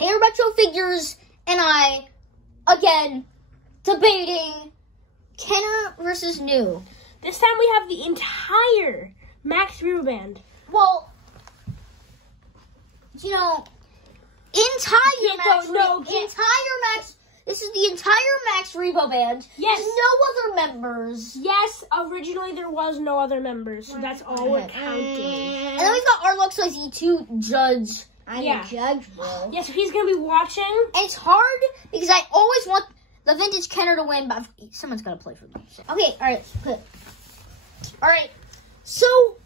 Hair Retro Figures and I, again, debating Kenner versus New. This time we have the entire Max Rebo Band. Well, you know, entire Max. This is the entire Max Rebo Band. Yes. No other members. Yes, originally there was no other members, so that's all we're counting. And then we've got Arlux E2 Judge. I'm a judge, bro. Yeah, so he's gonna be watching. And it's hard because I always want the vintage Kenner to win, but someone's got to play for them. Okay, all right, good. All right, so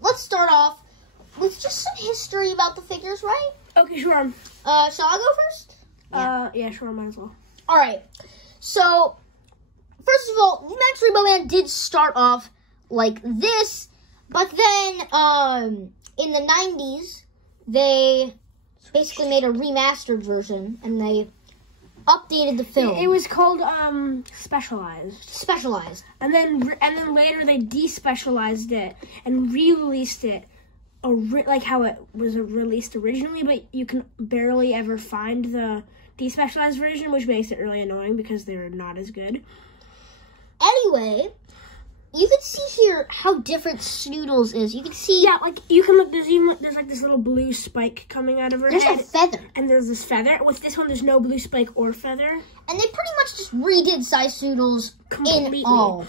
let's start off with just some history about the figures, right? Okay, sure. Shall I go first? Yeah, sure, might as well. All right, so first of all, Max Rebo Band did start off like this, but then in the 90s, they basically made a remastered version, and they updated the film. It was called Specialized. Specialized. And then later they despecialized it and re-released it, like how it was released originally, but you can barely ever find the despecialized version, which makes it really annoying because they're not as good. Anyway, you can see here how different Snootles is. You can see, yeah, like you can look. There's like this little blue spike coming out of her head. There's a feather, and there's this feather. With this one, there's no blue spike or feather. And they pretty much just redid size Snootles completely. In all.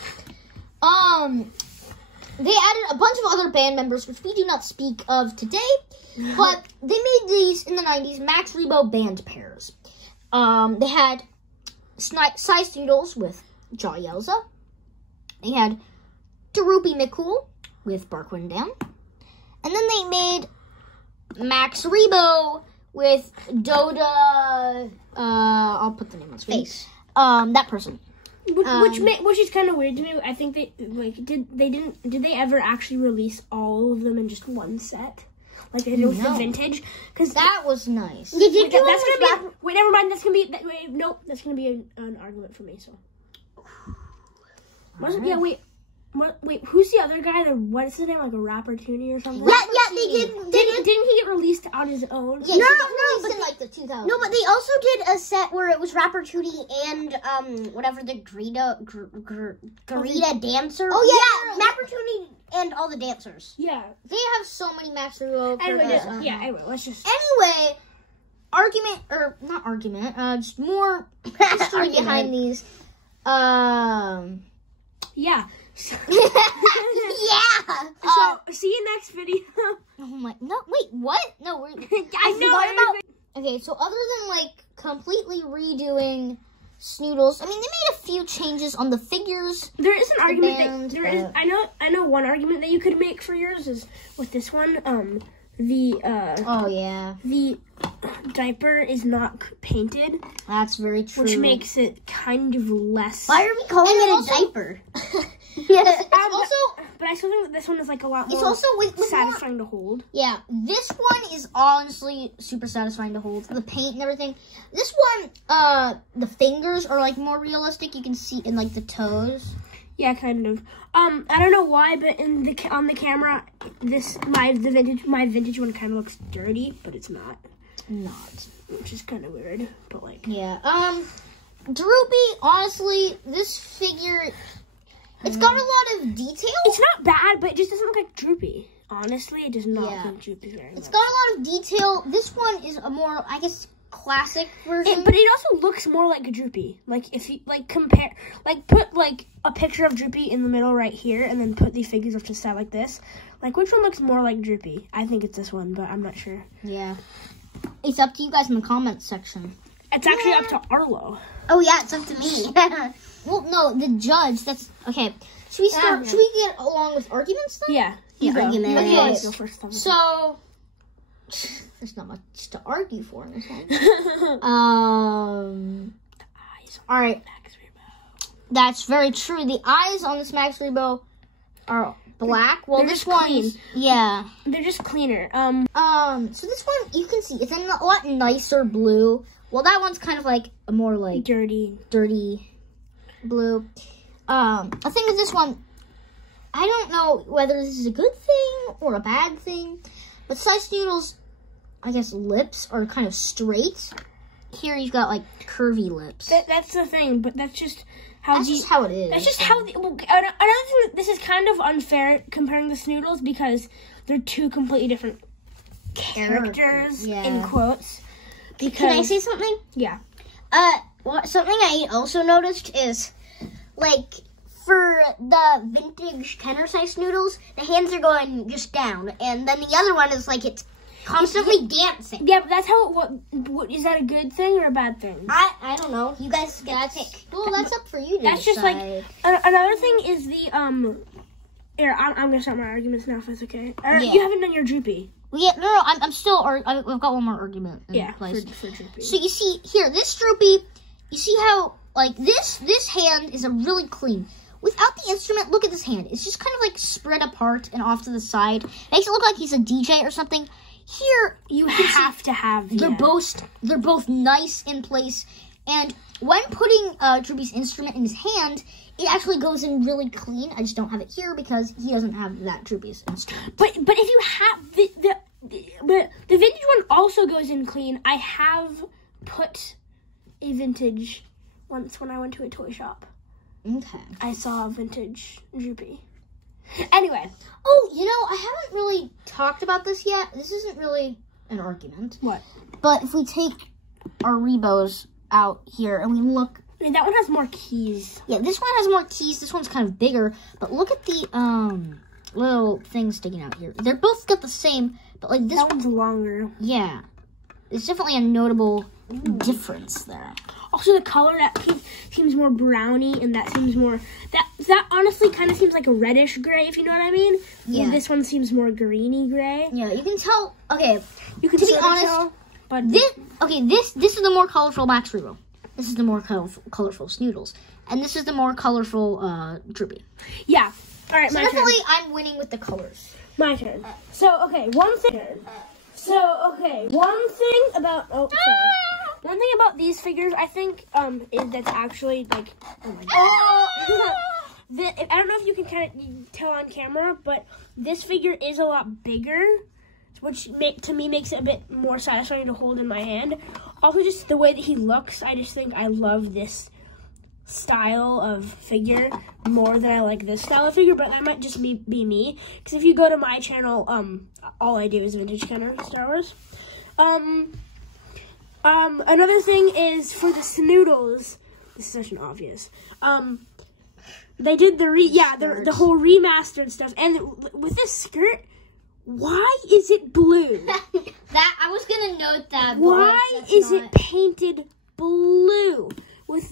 They added a bunch of other band members, which we do not speak of today, but they made these in the 90s Max Rebo Band pairs. They had size Snootles with Jaw Yelza. They had Droopy McCool with Barkwind Down. And then they made Max Rebo with Doda, I'll put the name on the screen. That person. Which is kind of weird to me. I think they did they ever actually release all of them in just one set? Like they did with the vintage? Because that was nice. Wait, never mind. That's gonna be nope. That's gonna be an argument for me. So. Yeah, wait. Wait, who's the other guy? What's his name? Like a Rapper Toonie or something? Yeah, they did. Didn't he get released on his own? Yeah, no, but in like the 2000s. No, but they also did a set where it was Rapper Toonie and whatever the Garita dancer. Oh yeah, Rapper Toonie and all the dancers. Yeah, they have so many Max Rebo. Anyway, let's just. Anyway, not argument. Just more history behind these. Yeah. Yeah. So see you next video. Oh my! No, wait. What? No, we're. I know. Okay, so other than like completely redoing Snootles, I mean, they made a few changes on the figures. There is an argument that I know one argument that you could make for yours is with this one. The diaper is not painted. That's very true. Which makes it kind of less. Why are we calling it a diaper? Yes, but I still think that this one is like a lot more it's also satisfying to hold. Yeah, this one is honestly super satisfying to hold. The paint and everything. This one, the fingers are like more realistic. You can see in like the toes. Yeah, kind of. I don't know why, but on the camera, my vintage one kind of looks dirty, but it's not. Which is kind of weird, but like. Yeah. Droopy, honestly, this figure, it's got a lot of detail. It's not bad, but it just doesn't look like Droopy. Honestly, it does not look like Droopy very much. It's got a lot of detail. This one is a more, I guess, classic version. But it also looks more like a Droopy. Like if you compare, put like a picture of Droopy in the middle right here, and then put the figures off to the side like this. Like which one looks more like Droopy? I think it's this one, but I'm not sure. Yeah, it's up to you guys in the comments section. It's actually up to Arlo. Oh yeah, it's up to me. Well, no, the judge. That's okay. Should we start? Should we get along with arguments then? Yeah. Arguments. Okay. Go first. So. There's not much to argue for in this one. The eyes. All right. Max Rebo. That's very true. The eyes on this Max Rebo are black. Well, They're this just one's clean. They're just cleaner. So this one you can see it's in a lot nicer blue. Well, that one's kind of like a more like dirty blue. I think with this one, I don't know whether this is a good thing or a bad thing, but size Snootles I guess, lips are kind of straight. Here you've got like curvy lips. That's the thing, but that's just how That's just how it is. That's just how. Another thing, this is kind of unfair comparing the Snootles because they're two completely different characters in quotes. Because, Can I say something? Yeah. Something I also noticed is, like, for the vintage Kenner size Snootles, the hands are going just down, and then the other one is like it's constantly dancing. Yeah, but that's how. What is that a good thing or a bad thing? I don't know. You guys get to pick. Well, that's up for you to That's just like decide. another thing is the Here, I'm gonna start my arguments now if that's okay. Yeah. You haven't done your Droopy. Yeah, no, I'm still. I've got one more argument in place. For Droopy. So you see here, this Droopy. You see how like this hand is a really clean. Without the instrument, look at this hand. It's just kind of like spread apart and off to the side. Makes it look like he's a DJ or something. Here, You have to have. they're both nice in place. And when putting Droopy's instrument in his hand, it actually goes in really clean. I just don't have it here because he doesn't have that Droopy's instrument. But if you have but the vintage one also goes in clean. I have put a vintage once when I went to a toy shop. Okay. I saw a vintage Droopy. Anyway. Oh, you know, I haven't really talked about this yet. This isn't really an argument. What? But if we take our Rebos out here and we look... I mean, that one has more keys. Yeah, this one has more keys. This one's kind of bigger. But look at the little things sticking out here. They're both got the same, but like this That one's longer. Yeah. There's definitely a notable difference there. Also, the color, that seems more browny, and that seems more... That honestly kind of seems like a reddish gray, if you know what I mean. Yeah. And this one seems more greeny gray. Yeah, you can tell... Okay, You can to be sort of honest, tell, but this is the more colorful Max Rebo. This is the more colorful Snootles. And this is the more colorful Droopy. yeah. All right, So my turn. definitely I'm winning with the colors. My turn. So, okay, one thing about... Oh, sorry. One thing about these figures, I think, is that's actually, like... Oh, my God. I don't know if you can kind of tell on camera, but this figure is a lot bigger, which to me makes it a bit more satisfying to hold in my hand. Also, just the way that he looks, I just think I love this style of figure more than I like this style of figure, but that might just be me. Because if you go to my channel, all I do is vintage Kenner Star Wars. Another thing is for the Snootles. This is such an obvious. They did the whole remastered stuff, and with this skirt, why is it blue? That I was gonna note that. But Why is it painted blue? With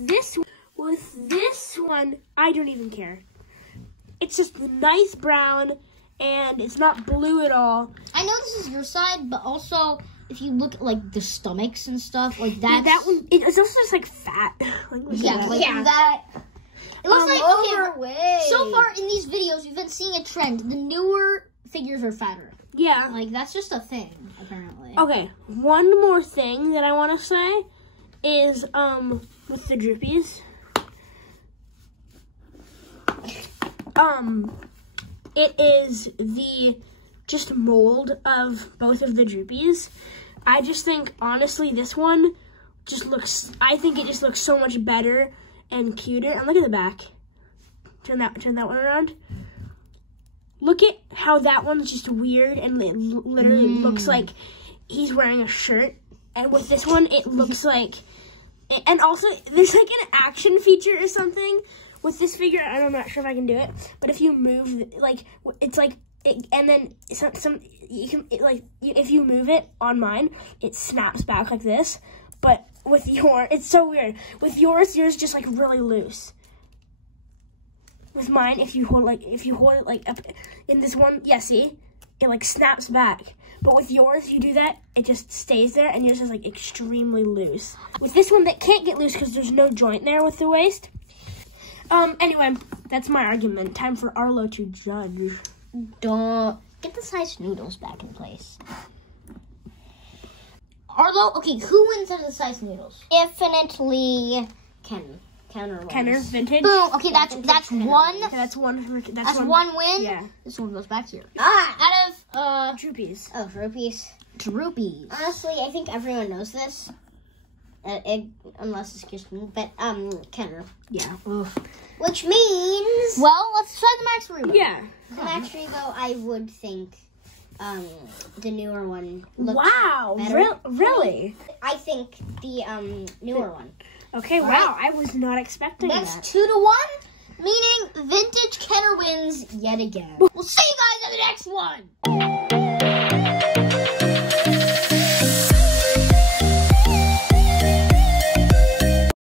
this one, I don't even care. It's just nice brown, and it's not blue at all. I know this is your side, but also if you look at like the stomachs and stuff, like Yeah, that one, it's also just like fat. That. It looks like overweight. So far in these videos, we've been seeing a trend. The newer figures are fatter. Yeah. Like that's just a thing, apparently. Okay, one more thing that I want to say is with the Droopies. It is the just mold of both of the Droopies. I just think, honestly, this one just looks, I think it just looks so much better and cuter. And look at the back. Turn that one around. Look at how that one's just weird and it literally looks like he's wearing a shirt. And with this one, it looks like, and also there's like an action feature or something with this figure. I'm not sure if I can do it, but if you move, like, it's like, and then if you move it on mine, it snaps back like this. But with it's so weird. With yours just like really loose. With mine, if you hold it like up in this one, yeah, see, it like snaps back. But with yours, if you do that, it just stays there, and yours is like extremely loose. With this one, that can't get loose because there's no joint there with the waist. Anyway, that's my argument. Time for Arlo to judge. Duh. Get the size noodles back in place. Arlo, okay, who wins out of the size noodles? Definitely Kenner vintage. Boom. Okay, that's one. That's One win. Yeah. This one goes back here. Ah, Out of Droopies. oh, Droopies. Droopy. Honestly, I think everyone knows this. Unless it's just me, but Kenner. Yeah. Which means Well, let's try the Max Rebo. Yeah. the Max Rebo, I would think the newer one looks Wow. better. Really? I think the newer one. Okay. All Wow. I was not expecting That's that. 2-1, meaning vintage Kenner wins yet again. We'll see you guys in the next one.